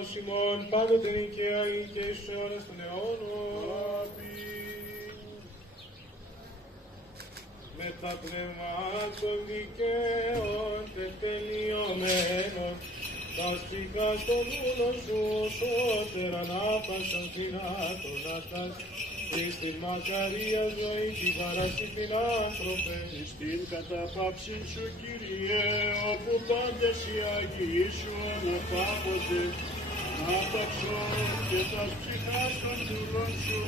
Θεός ημών, πάντοτε νικαία ή και εις τους αιώνας των αιώνων. Με τα πνευμάτων δικαίων τετελειωμένων, τα ψυχά στον ούλο σου σώτερα να πάσαν θυνάτων αυτάς, εις την μακαρία ζωή την παρασύτην άνθρωπε. Στην καταπάψη σου, Κύριε, όπου πάντες οι Αγίοι σου αναπάγονται, να ταξών και τα ψυχάς των δούλων σου,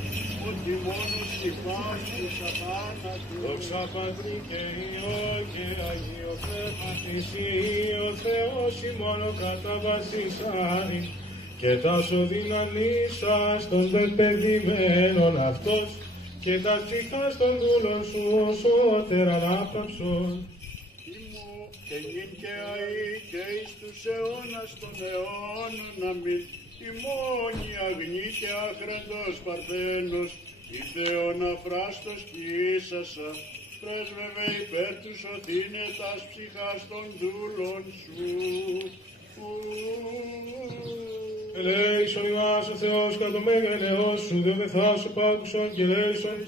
ότι μόνος υπάρχεις αθάνατος. Δόξα Πατρί και Υιό και Αγίο Πνεύματις, ο Θεός ημών ο καταβασισάρι, και τα σωδυναμίσας των πεπαιδημένων αυτός, και τα ψυχάς των δούλων σου σώτερα ανάπαυσον. Ημώ και νυν και αεί και εις τους αιώνας των αιώνων αμήν. Ημών η αγνή και άχραντος παρθένος, η Θεόν αφράστος κι ίσασα, πρέσβευε υπέρ του σωθήνε τας ψυχάς των δούλων σου. Ελέησον ημάς ο Θεός κατ' το μέγα ελεός σου, δεοδεθά σου πάκουσον και ελέησον.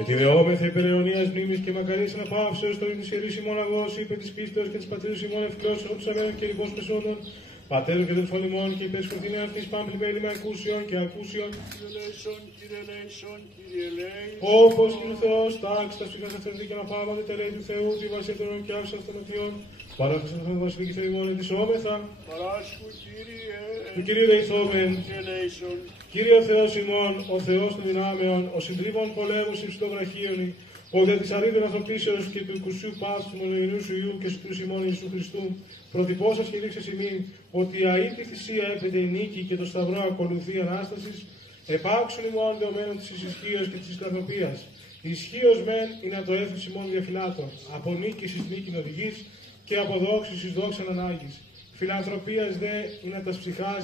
Ετηρεόμεθα υπερ αιωνίας μνήμης και μακαρής αναπαύσεως των ιερής ημών αγώς, υπέρ της πίστεως και της πατρίδος ημών ευκλώσεως όπως αμένων και λοιπώς πεσόντων, πατέρων και αδελφών ημών και υπέρ σκοτεινή αυτής πάμπλη μέλημα ακούσιων και ακούσιων. Όπως και ο Θεός τάξη τα ψυχάς αυτές και αναπαύονται τα λέει του Θεού, τη βασιλετών και άφησας των αιθιών. Παράχασαν τον βασιλική Θεού ημών ετισόμεθα. Παράσχου, Κύριε, του Κυρίου δεηθόμεν. Κύριε Θεός ημών, ο Θεός των δυνάμεων, ο συντρίβων πολέμους υψηλοβραχίων, ο δια της αρρήδων ανθρωπίσεως και του οικουσίου πάθους του μονοϊνού σου Υιού και του ημών Ιησού Χριστού, προτυπώσας και δείξες ημί, ότι αήτη θυσία έπεται η νίκη και το σταυρό ακολουθεί ανάστασης, επάξουν ημών δεωμένων της ισχύως και της ισκλαθροπίας. Ισχύος μεν είναι το έθνος ημών διαφυλάτων, από νίκης εις νίκην οδηγής και από δόξης εις δόξαν ανάγκης. Φιλανθρωπίας δε είναι τα ψυχάς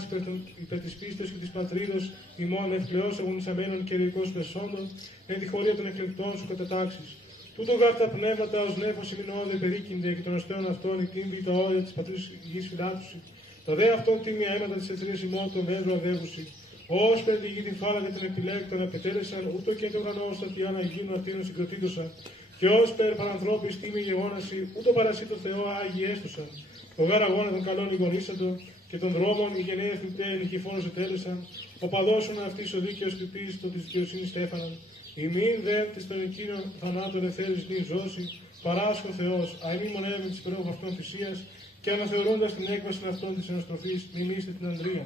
υπέρ της πίστεως και της πατρίδος ημών ευκλαιώς αγωνισαμένων και ειρηνικών πεσόντων, εν τη χωρία των εκλεκτών σου κατατάξεις. Τούτο γάρ τα πνεύματα ως νέφος ημινόδε περίκυνται και των αστέων αυτών η τύμβη τα όρια της πατρίδος γης φυλάτουση. Τα δε αυτών τίμια αίματα της εθνίας ημών των δέντρου αδεύουση. Ως περ τη γη την φάλα και τον επιλέκτον απετέλεσαν, ούτω και το ουρανό στα τιάνα γίνουν αυτήνων συγκροτήτωσαν. Και ως περ παρανθρώπης τίμη γεγόναση, ούτω παρασύ το Θεό Άγιοι έστωσαν. Το γάρ αγώνα των καλών ηγονίσαντο, και των δρόμων οι γενναίοι εθνητέοι νικηφόρους ετέλεσαν. Ο παδόσουν αυτή ο δίκαιος κριτής το της δικαιοσύνης στέφαναν. Ημίν δε της των εκείνων θανάτων εθέρης νυν ζώση, παράσχω Θεός, αημή μονεύει της υπερόχου αυτών θυσίας, και αναθεωρώντας την έκβαση αυτών της εναστροφής, μνημίστε την Ανδρία.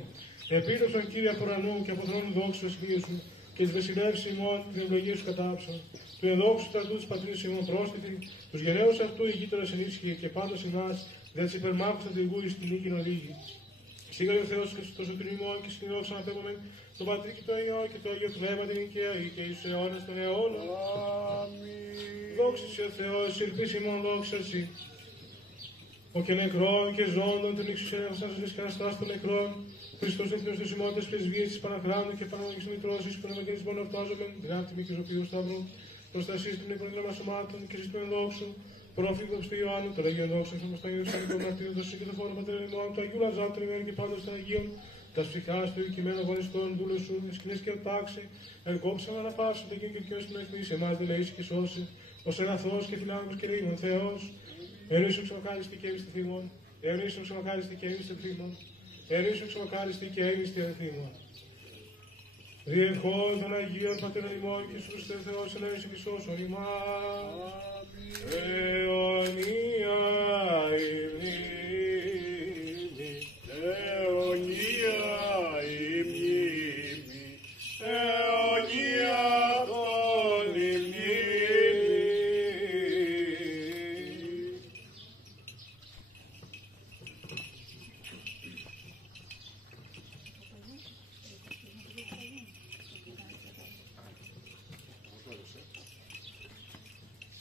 Επίδοξον Κύριε από ουρανού και από θρόνου δόξου βασιλείου σου, και τη βασιλεύση ημών την ευλογία σου κατάψαν. Του εδόξου στρατού της πατρίδας ημών πρόσθετη, τους γενναίους αυτού η γείτονας ενίσχυε, και πάντως ημάς δια της υπερμάχους θα οδηγούει στην νίκη οδήγη. Σίγουρα ο Θεός και στο σωτήρι ημών και στην δόξα αναθέμουμε τον Πατρί και το Υιό και το Αγίο Πνεύμα την οικαία ή και εις αιώνας των αιώνων. Δόξα σε ο Θεός, ελπίς ημών δόξα σοι. Ο και νεκρών και ζώντων των ύξους της καραστάς των νεκρών, Χριστός εθνός της ημών της πρεσβείας της Παναχράντου και Παναγωγής Μητρώσης, που τον Ευαγγελισμό αυτάζομεν, δυνάμει τιμή και ζωπίου Σταυρού, προστασίες των νεκρών σωμάτων και ζητούν ενδόξου. Πρόφητος του Ιωάννου, το Αγίο Δόξα, και μας το Αγίο Σαλικό Μαρτίνο, το Σύγκο Φόρο Πατέρα ημών, το Αγίου Λαζάρου, τον ημέρων και πάντως των Αγίων, τα ψυχάς του οικειμένου αγωνιστών, δούλου σου, σκηνές και οτάξει, ελκόψαν να αναπαύσουν το εκείνο και ποιος την εκπλήσει, εμάς δε λέει και σώσει, ως ένα Θεός και φιλάνθρωπος και ρήμων Θεός, ερήσου ξεμακάριστη και έμιστη θύμων, ερήσου ξεμακάριστη και έμιστη θύμων, ερήσου ξεμακάριστη και έμιστη θύμων. Διευχών των Αγίων Πατέρων ημών και Ιησούς Θεός ελέησον και σώσον ημάς. Αιωνία η μνήμη, αιωνία η μνήμη, αιωνία των μνήμη.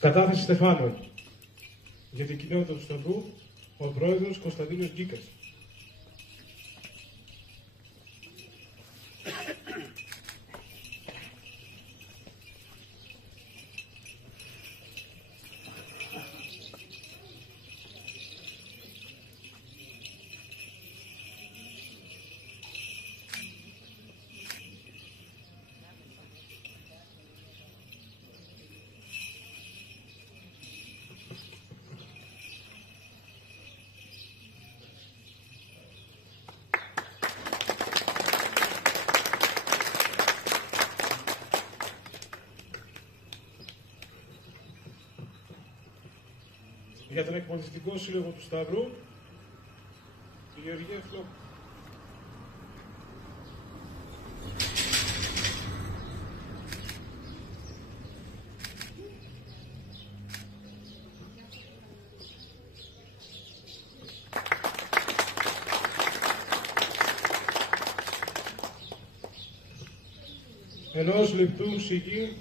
Κατάθεση Στεφάνων για την κοινότητα του Σταυρού, ο πρόεδρος Κωνσταντίνος Γκίκας. Για τον Εκπαιδευτικό Σύλλογο του Σταυρού, η Γεωργία Φλόκου. Ενός λεπτού ψυχή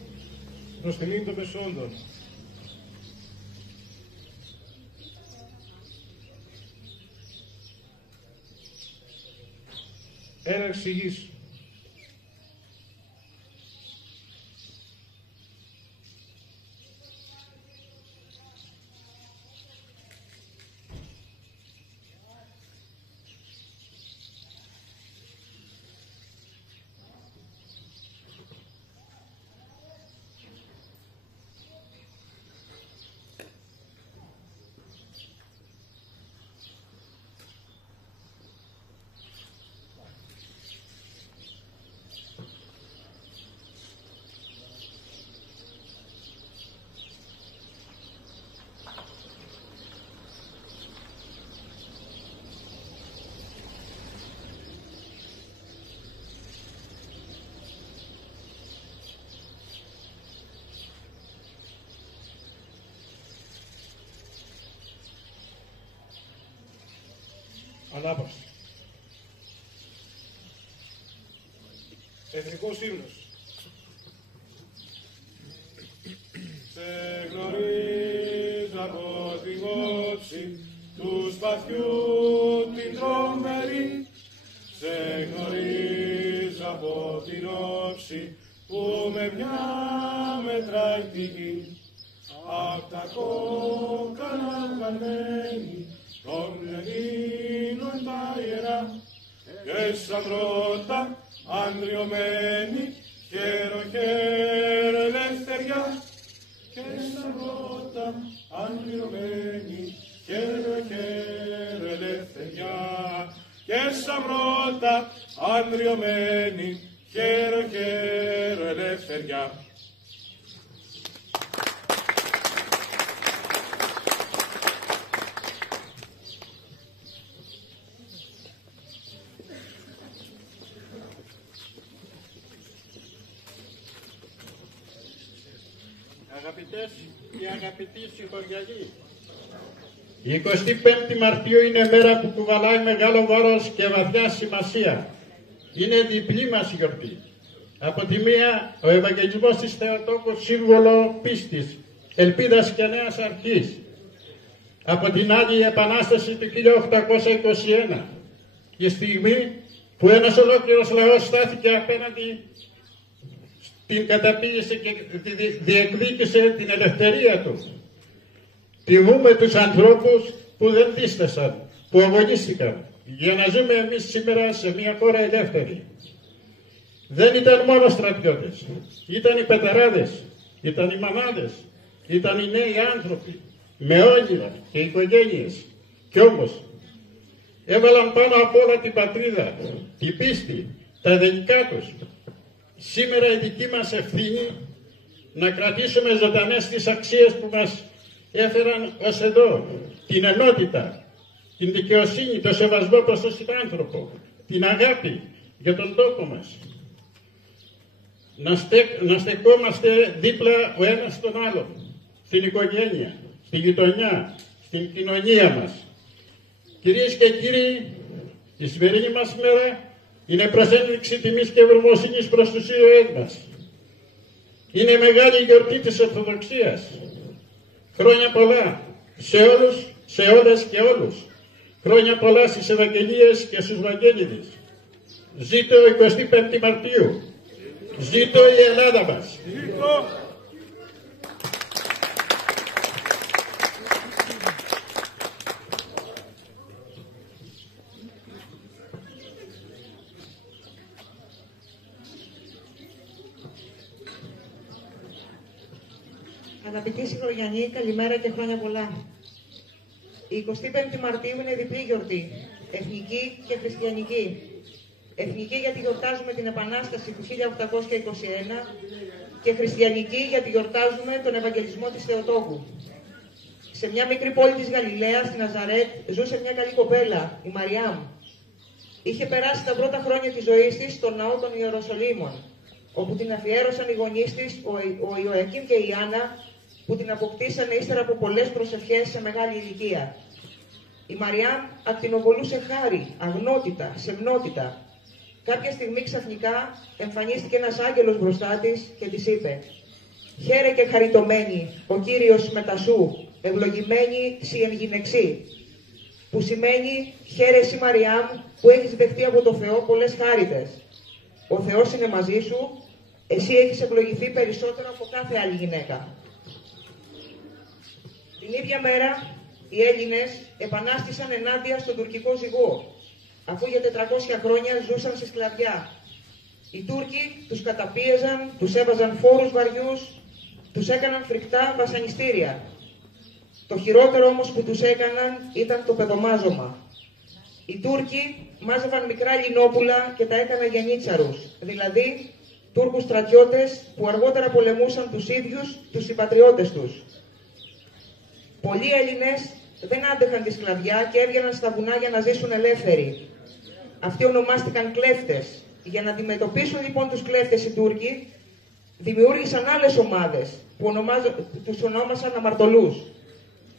προς τιμήν των πεσόντων. Έναρξη γης. Ανάπαυση. Εθνικός ύμνος. Σε γνωρίζω από την όψη του σπαθιού την τρομερή. Σε γνωρίζω από την όψη που με μια μετράει τη γη. Απ' τα κόκκαλα βαρμένη των Ελλήνων τα ιερά και σαν πρώτα ανδριωμένη χέρο ελευθεριά και σαν πρώτα ανδριωμένη χέρο ελευθεριά και σαν πρώτα ανδριωμένη χέρο ελευθεριά. Αγαπητές και αγαπητοί συγχωριανοί, η 25η Μαρτίου είναι μέρα που κουβαλάει μεγάλο βάρος και βαθιά σημασία. Είναι διπλή μας γιορτή. Από τη μία, ο Ευαγγελισμός της Θεοτόκου, σύμβολο πίστης, ελπίδας και νέας αρχής. Από την άλλη, η Επανάσταση του 1821, η στιγμή που ένας ολόκληρος λαός στάθηκε απέναντι την καταπίεσε και διεκδίκησε την ελευθερία του. Τιμούμε τους ανθρώπους που δεν δίστασαν, που αγωνίστηκαν για να ζούμε εμείς σήμερα σε μια χώρα ελεύθερη. Δεν ήταν μόνο στρατιώτες, ήταν οι πεταράδες, ήταν οι μαμάδες, ήταν οι νέοι άνθρωποι με όνειρα και οικογένειες. Κι όμως έβαλαν πάνω απ' όλα την πατρίδα, την πίστη, τα εδελικά τους. Σήμερα η δική μας ευθύνη να κρατήσουμε ζωντανές τις αξίες που μας έφεραν ως εδώ. Την ενότητα, την δικαιοσύνη, το σεβασμό προς τον συνάνθρωπο, την αγάπη για τον τόπο μας. Να στεκόμαστε δίπλα ο ένας στον άλλον, στην οικογένεια, στη γειτονιά, στην κοινωνία μας. Κυρίες και κύριοι, η σημερινή μας μέρα είναι προσέλκυση τιμής και ευγνωμοσύνης προς τους ήρωές μας. Είναι μεγάλη γιορτή της Ορθοδοξίας. Χρόνια πολλά σε όλους, σε όλες και όλους. Χρόνια πολλά στις Ευαγγελίες και στους Βαγγέλιδες. Ζήτω 25η Μαρτίου. Ζήτω η Ελλάδα μας. Ζήτω. Αγαπητοί συγχωριανοί, καλημέρα και χρόνια πολλά. Η 25η Μαρτίου είναι διπλή γιορτή, εθνική και χριστιανική. Εθνική γιατί γιορτάζουμε την Επανάσταση του 1821 και χριστιανική γιατί γιορτάζουμε τον Ευαγγελισμό της Θεοτόκου. Σε Σε μια μικρή πόλη της Γαλιλαίας, στη Ναζαρέτ, ζούσε μια καλή κοπέλα, η Μαριάμ. Είχε περάσει τα πρώτα χρόνια της ζωής της στο ναό των Ιεροσολύμων, όπου την αφιέρωσαν οι γονείς της, ο Ιωακήμ και η Άννα, που την αποκτήσανε ύστερα από πολλές προσευχές σε μεγάλη ηλικία. Η Μαριάμ ακτινοβολούσε χάρη, αγνότητα, σεμνότητα. Κάποια στιγμή ξαφνικά εμφανίστηκε ένας άγγελος μπροστά της και της είπε: «Χαίρε και χαριτωμένη, ο Κύριος μετασού, ευλογημένη σοι εν γυναιξή», που σημαίνει «Χαίρε εσύ Μαριάμ, που έχεις δεχτεί από το Θεό πολλές χάριτες. Ο Θεός είναι μαζί σου, εσύ έχεις ευλογηθεί περισσότερο από κάθε άλλη γυναίκα». Την ίδια μέρα οι Έλληνες επανάστησαν ενάντια στον τουρκικό ζυγό, αφού για 400 χρόνια ζούσαν στη σκλαβιά. Οι Τούρκοι τους καταπίεζαν, τους έβαζαν φόρους βαριούς, τους έκαναν φρικτά βασανιστήρια. Το χειρότερο όμως που τους έκαναν ήταν το παιδομάζωμα. Οι Τούρκοι μάζευαν μικρά λινόπουλα και τα έκαναν γενίτσαρους, δηλαδή Τούρκους στρατιώτες που αργότερα πολεμούσαν τους ίδιους τους συμπατριώτες τους. Πολλοί Έλληνες δεν άντεχαν τη σκλαβιά και έβγαιναν στα βουνά για να ζήσουν ελεύθεροι. Αυτοί ονομάστηκαν κλέφτες. Για να αντιμετωπίσουν λοιπόν τους κλέφτες οι Τούρκοι, δημιούργησαν άλλες ομάδες που τους ονόμασαν αμαρτωλούς.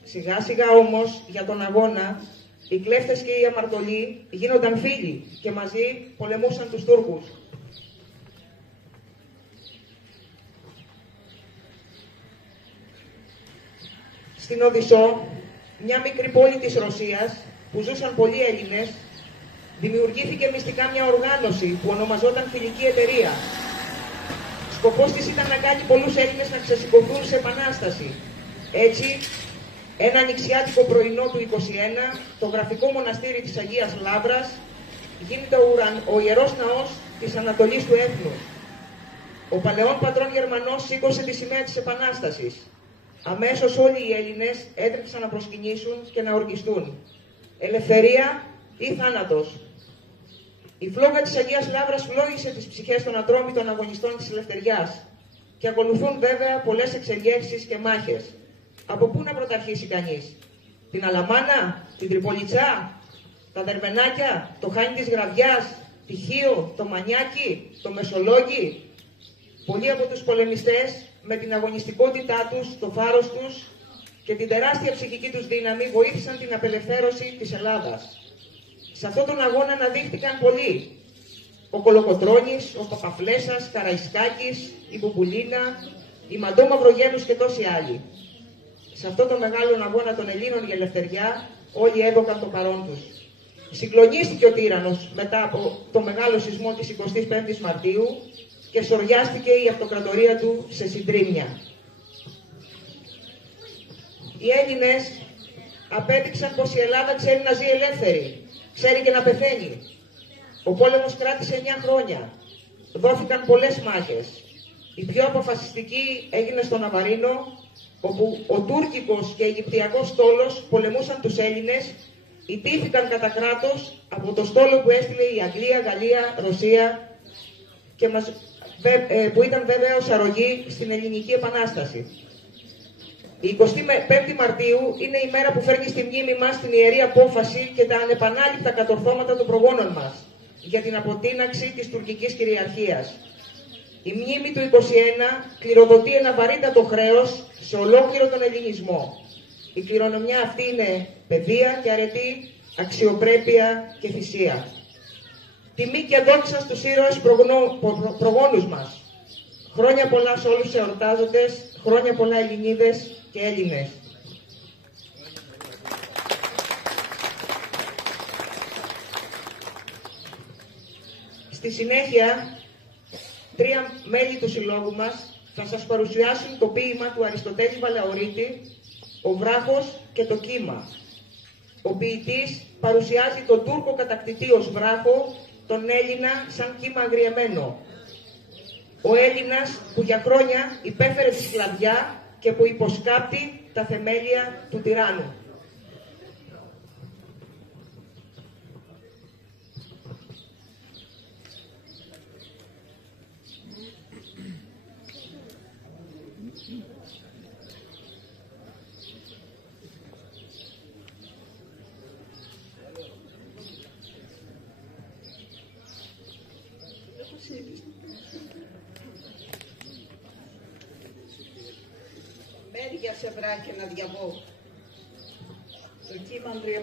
Σιγά σιγά όμως για τον αγώνα οι κλέφτες και οι αμαρτωλοί γίνονταν φίλοι και μαζί πολεμούσαν τους Τούρκους. Στην Οδυσσό, μια μικρή πόλη της Ρωσίας, που ζούσαν πολλοί Έλληνες, δημιουργήθηκε μυστικά μια οργάνωση που ονομαζόταν Φιλική Εταιρεία. Σκοπός της ήταν να κάνει πολλούς Έλληνες να ξεσηκωθούν σε επανάσταση. Έτσι, ένα ανοιξιάτικο πρωινό του 21, το γραφικό μοναστήρι της Αγίας Λαύρας γίνεται ο Ιερός Ναός της Ανατολής του Έθνους. Ο παλαιόν πατρόν Γερμανός σήκωσε τη σημαία της Επανάστασης. Αμέσως όλοι οι Έλληνες έτρεξαν να προσκυνήσουν και να ορκιστούν. Ελευθερία ή θάνατος. Η φλόγα της Αγίας Λαύρας φλόγησε τις ψυχές των ατρόμητων αγωνιστών της ελευθεριάς και ακολουθούν βέβαια πολλές εξεγέρσεις και μάχες. Από πού να πρωταρχίσει κανείς? Την Αλαμάνα, την Τριπολιτσά, τα Δερβενάκια, το Χάνι της Γραβιάς, τη Χίο, το Μανιάκι, το Μεσολόγγι? Πολλοί από τους πολεμιστές με την αγωνιστικότητά τους, το θάρρος τους και την τεράστια ψυχική τους δύναμη βοήθησαν την απελευθέρωση της Ελλάδας. Σε αυτόν τον αγώνα αναδείχθηκαν πολλοί. Ο Κολοκοτρώνης, ο Παπαφλέσας, Καραϊσκάκης, η Μπουμπουλίνα, η Μαντώ Μαυρογένους και τόσοι άλλοι. Σε αυτόν τον μεγάλο αγώνα των Ελλήνων για ελευθεριά όλοι έδωκαν το παρόν τους. Συγκλονίστηκε ο τύραννος μετά από το μεγάλο σεισμό της 25ης Μαρτίου και σωριάστηκε η αυτοκρατορία του σε συντρίμμια. Οι Έλληνες απέδειξαν πως η Ελλάδα ξέρει να ζει ελεύθερη, ξέρει και να πεθαίνει. Ο πόλεμος κράτησε 9 χρόνια. Δόθηκαν πολλές μάχες. Η πιο αποφασιστική έγινε στο Ναβαρίνο, όπου ο τουρκικός και αιγυπτιακός στόλος πολεμούσαν τους Έλληνες, ιτήθηκαν κατά κράτος από το στόλο που έστειλε η Αγγλία, Γαλλία, Ρωσία και που ήταν βέβαια ως αρρωγή στην Ελληνική Επανάσταση. Η 25η Μαρτίου είναι η μέρα που φέρνει στη μνήμη μας την ιερή απόφαση και τα ανεπανάληπτα κατορθώματα των προγόνων μας για την αποτείναξη της τουρκικής κυριαρχίας. Η μνήμη του 21 κληροδοτεί ένα βαρύτατο χρέος σε ολόκληρο τον ελληνισμό. Η κληρονομιά αυτή είναι παιδεία και αρετή, αξιοπρέπεια και θυσία. Τιμή και δόξα στους ήρωες προγόνους μας. Χρόνια πολλά σε όλους τους εορτάζοντες, χρόνια πολλά Ελληνίδες και Έλληνες. Στη συνέχεια, 3 μέλη του συλλόγου μας θα σας παρουσιάσουν το ποίημα του Αριστοτέλη Βαλαωρίτη, «Ο βράχος και το κύμα». Ο ποιητής παρουσιάζει τον Τούρκο κατακτητή ως βράχο, τον Έλληνα σαν κύμα αγριεμένο. Ο Έλληνας που για χρόνια υπέφερε τη σκλαβιά και που υποσκάπτει τα θεμέλια του τυράννου. Μέρια σε βράχε να διαβώ. Το κύμα Ανδρία.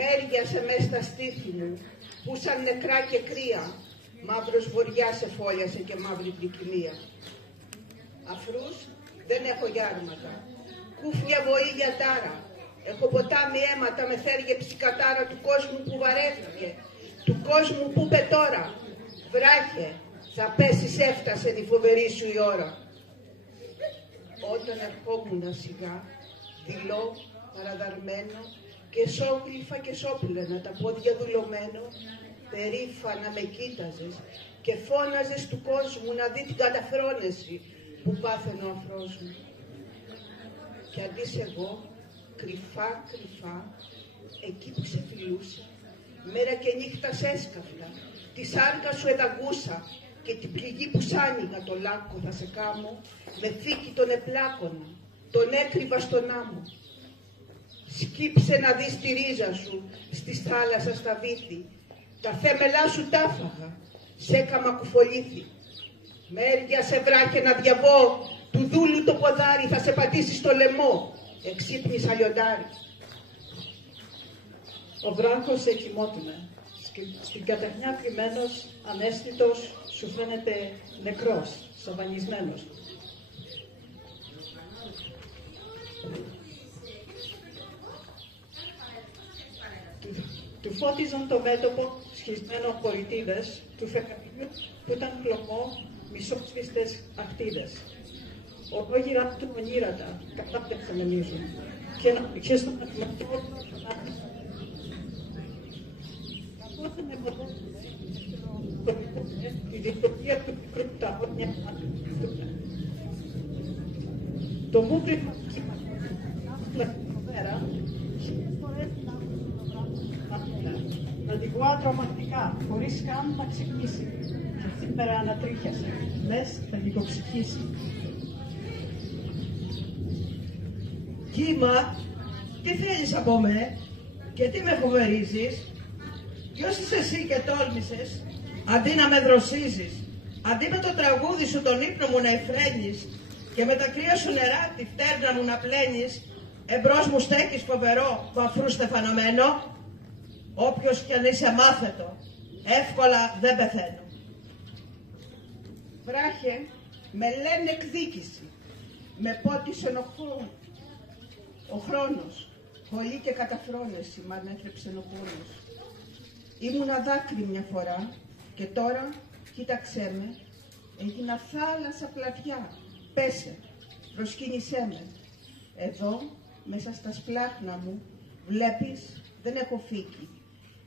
Μέρια σε μες στα στήθη μου, που σαν νεκρά και κρύα, μαύρος βοριάς εφόλιασε και μαύρη τρικυμία. Αφρούς δεν έχω γιάρματα, κούφια βοή για τάρα, έχω ποτάμι αίματα με θέργε ψικατάρα του κόσμου που βαρέθηκε, του κόσμου που είπε τώρα. Βράχε, θα πέσεις, έφτασε τη φοβερή σου η ώρα. Όταν ερχόμουν σιγά, δειλό, παραδαρμένο, και σόγλυφα και σόπουλαινα, τα πόδια δουλωμένο, περήφανα με κοίταζες και φώναζες του κόσμου να δει την καταφρόνηση που πάθαινε ο αφρός μου. Και αντί σ' εγώ, κρυφά, κρυφά, εκεί που σε φιλούσα, μέρα και νύχτα σ' έσκαφτα, τη σάρκα σου εδαγούσα και την πληγή που σ' άνοιγα το λάκκο θα σε κάμω, με θήκη τον επλάκωνα, τον έκρυβα στον άμμο. Σκύψε να δεις τη ρίζα σου στη θάλασσα στα βύθη, τα θέμελά σου τάφαγα, σ' έκαμα κουφολήθη. Μέρια σε βράχε να διαβώ, του δούλου το ποδάρι θα σε πατήσει στο λαιμό, εξύπνησα λιοντάρι. Ο βράχος εκοιμότουνε. Στην καταχνιά κρυμμένος, ανέστητος, σου φαίνεται νεκρός, σαβανισμένος. Του φώτιζαν το μέτωπο σχισμένο από ρητίδες του φεκαπινιού που ήταν κλωμό μισόσβηστες ακτίδες. Ολόγυρα του ονείρατα κατάπτευξε μενίζουν και στον ατμοσφαίρο καθόταν τη δικτοπία του μικρού τα όνια το μούκριμα μέρα να την κουά τρομακτικά, χωρίς καν να ξυπνήσει. Και σήμερα ανατρίχιασε, λες θα λιγοψυχήσει. Κύμα, τι θέλεις από με και τι με φοβερίζεις? Ποιος είσαι εσύ και τόλμησες, αντί να με δροσίζεις, αντί με το τραγούδι σου τον ύπνο μου να εφραίνεις και με τα κρύα σου νερά τη φτέρνα μου να πλένεις, εμπρός μου στέκεις φοβερό, βαφρού στεφανωμένο. Όποιος κι αν είσαι μάθετο, εύκολα δεν πεθαίνω. Βράχε, με λένε εκδίκηση, με πότισε ο χρόνος, χολή και καταφρόνεση μ' ανέτρεψε ο πόνος. Ήμουνα δάκρυ μια φορά και τώρα, κοίταξέ με, έγινα θάλασσα πλατιά, πέσε, προσκύνησέ με. Εδώ, μέσα στα σπλάχνα μου, βλέπεις, δεν έχω φύκη.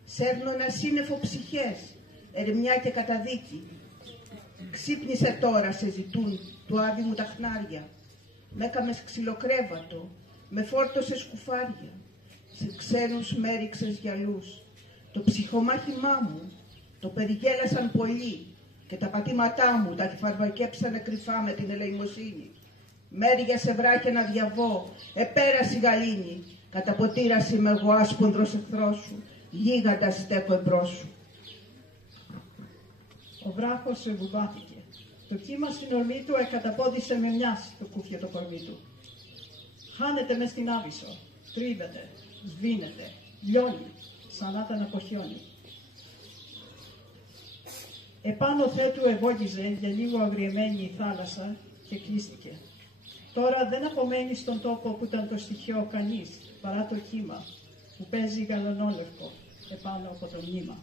Σέρνω ένα σύννεφο ψυχές, ερημιά και καταδίκη. Ξύπνησε τώρα, σε ζητούν, του άδει μου τα χνάρια. Μ' έκαμες ξυλοκρέβατο, με φόρτωσες κουφάρια. Σε ξένους μ' έριξες γυαλούς. Το ψυχομάχημά μου το περιγέλασαν πολλοί και τα πατήματά μου τα φαρμακέψανε κρυφά με την ελεημοσύνη. Μέρια σε βράχε να διαβώ, επέρασε η γαλήνη. Καταποτήρας είμαι εγώ άσπονδρος εχθρός σου, γίγαντας στέκω εμπρός σου. Ο βράχος σε βουβάθηκε. Το κύμα στην ορμή του εκαταπόδησε με μιας το κούφιο το κορμί του. Χάνεται μες στην άβυσσο, τρίβεται, σβήνεται, λιώνει, σαν να ήταν αποχιώνει. Επάνω θέτου ευόγιζε για λίγο αγριεμένη η θάλασσα και κλείστηκε. Τώρα δεν απομένει στον τόπο που ήταν το στοιχείο κανείς, παρά το κύμα που παίζει γαλανόλευκο επάνω από το νήμα.